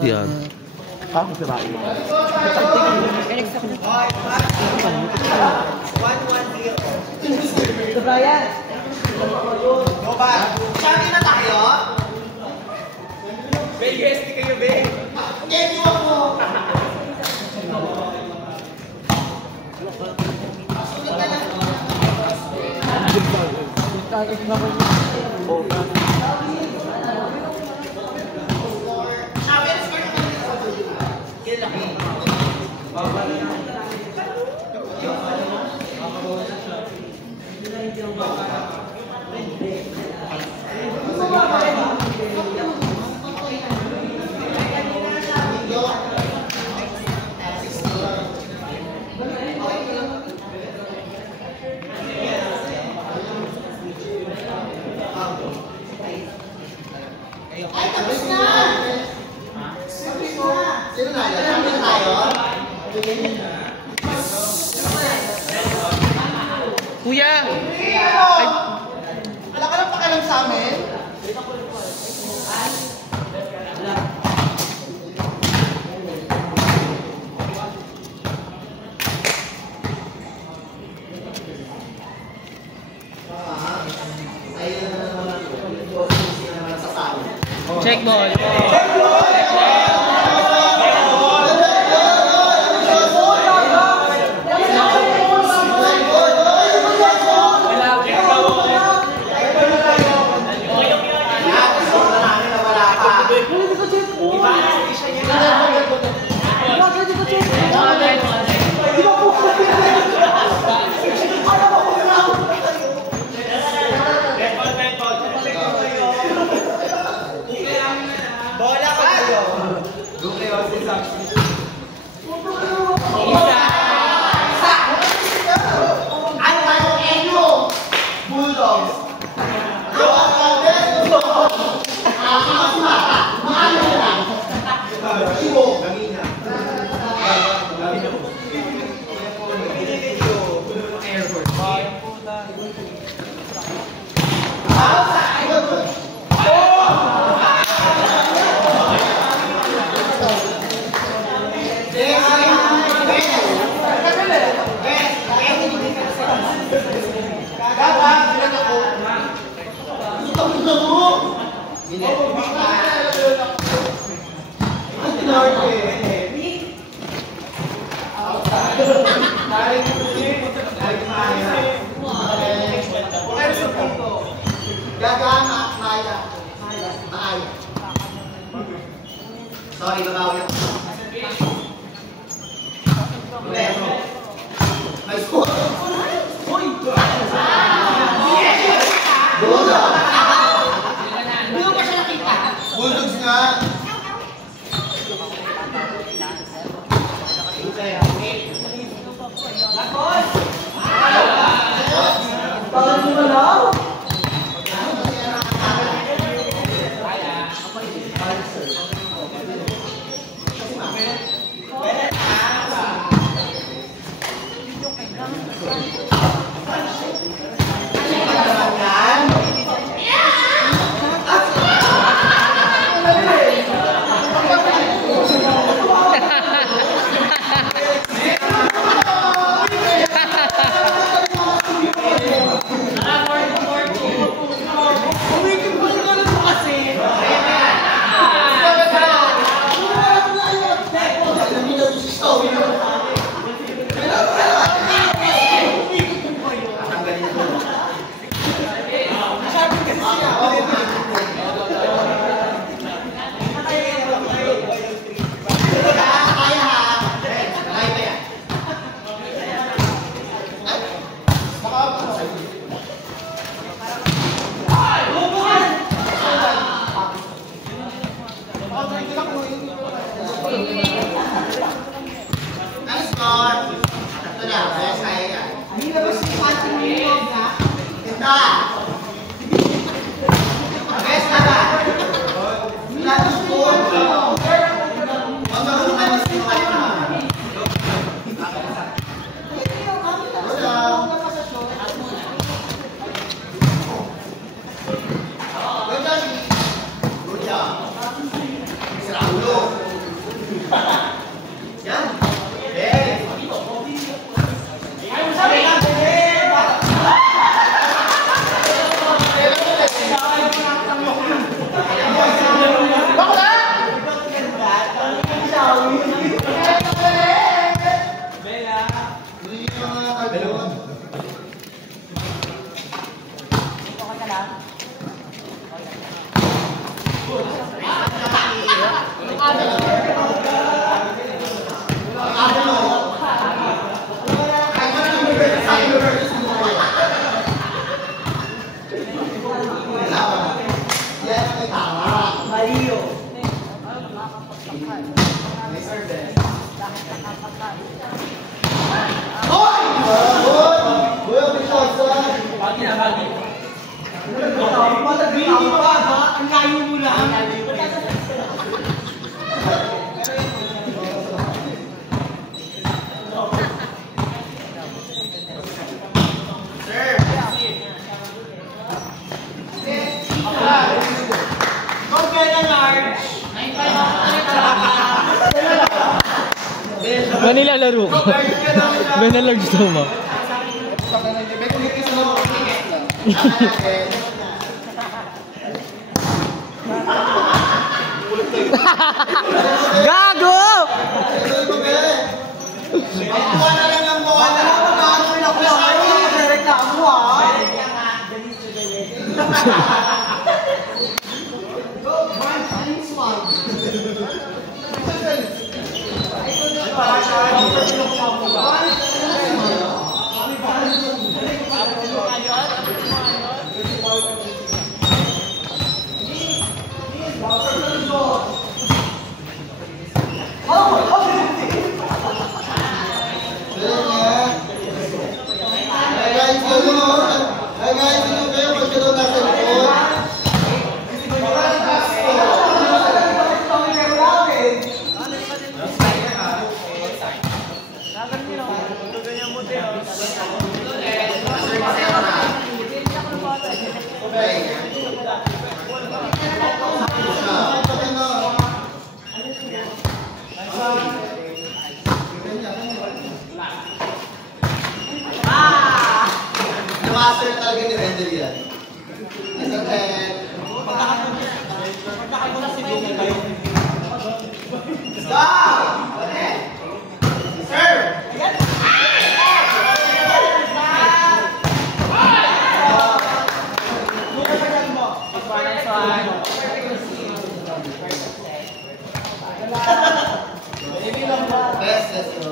Yan. Kamu sirain. 1-1-0. Ito, Brian. Go back. Champion na tayo. Vegas, di kayo, Vegas. Hindi ako. Sulit ka lang. Ay, tapos na! Sino na yan? Champion na tayo? Kuya! Wala ka lang pakialam sa amin? Check ball. Sorry, babawi ako. May score! Uy! Hindi ko pa siya nakita. Bulldogs nga! Parang mo lang. Good job. Sira ulo. Ang layo mo lang. Manila laro ko. Manila gusto mo. Gago! Master talaga ni Wendell yan. Pagkakagula si Bumi kayo. Stop! Sir! Best, let's go.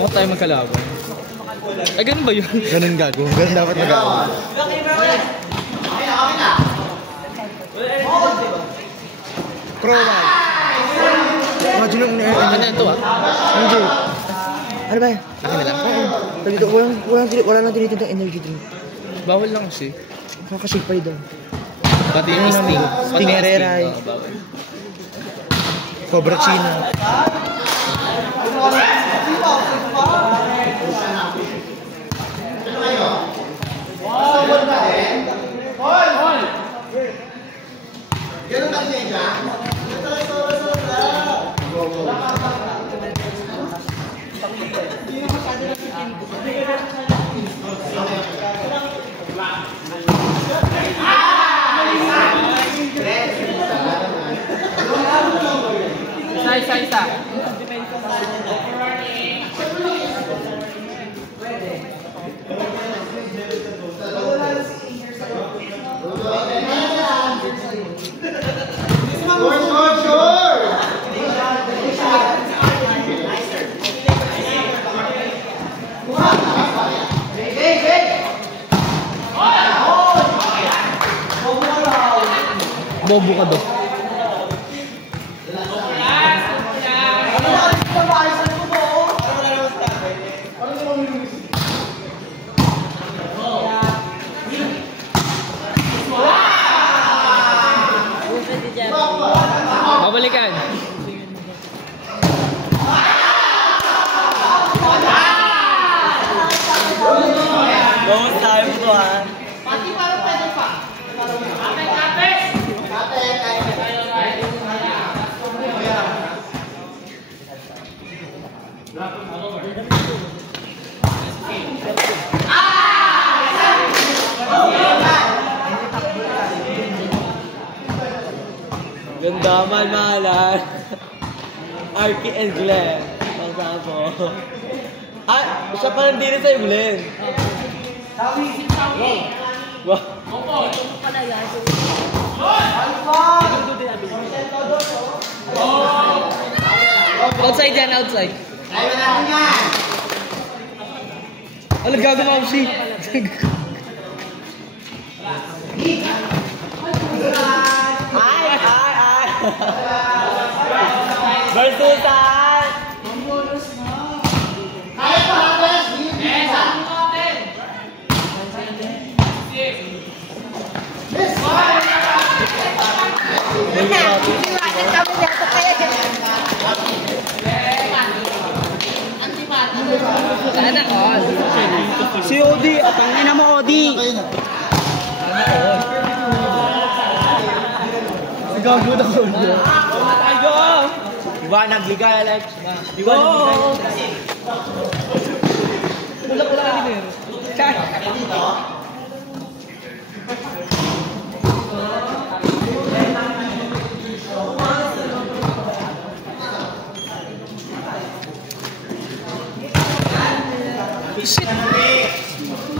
Mukha tayo magkalaban. Ay, ganun ba yun? Ganun gago. Ganun dapat magawa. Crowbar. Imagine yung... Ano yan to ah? Hindi. Ano ba yan? Akin na lang. Wala nang tinitintang energy drink. Bawal lang kasi. Kakashake pa rin. Pati yung Sting. Sting Herrera eh. Bawal. Cobra China. Isa. Bobo ka daw. Babalikan. Gawin tayo mo to ha. Pati parang pwede pa. Ganda man, mahalan. Arky and Glenn. Masama po. Ah, siya pa nandito sa'yo, Glenn. Wow. Outside yan, outside. Ano gagawin mo si? Versusan! Sana all. Si Odi. Tangina mo, Odi. Gago na ko. Diba, nagligay, Alex? Diba, nagligay? Pula-pula ka din eh. Shit!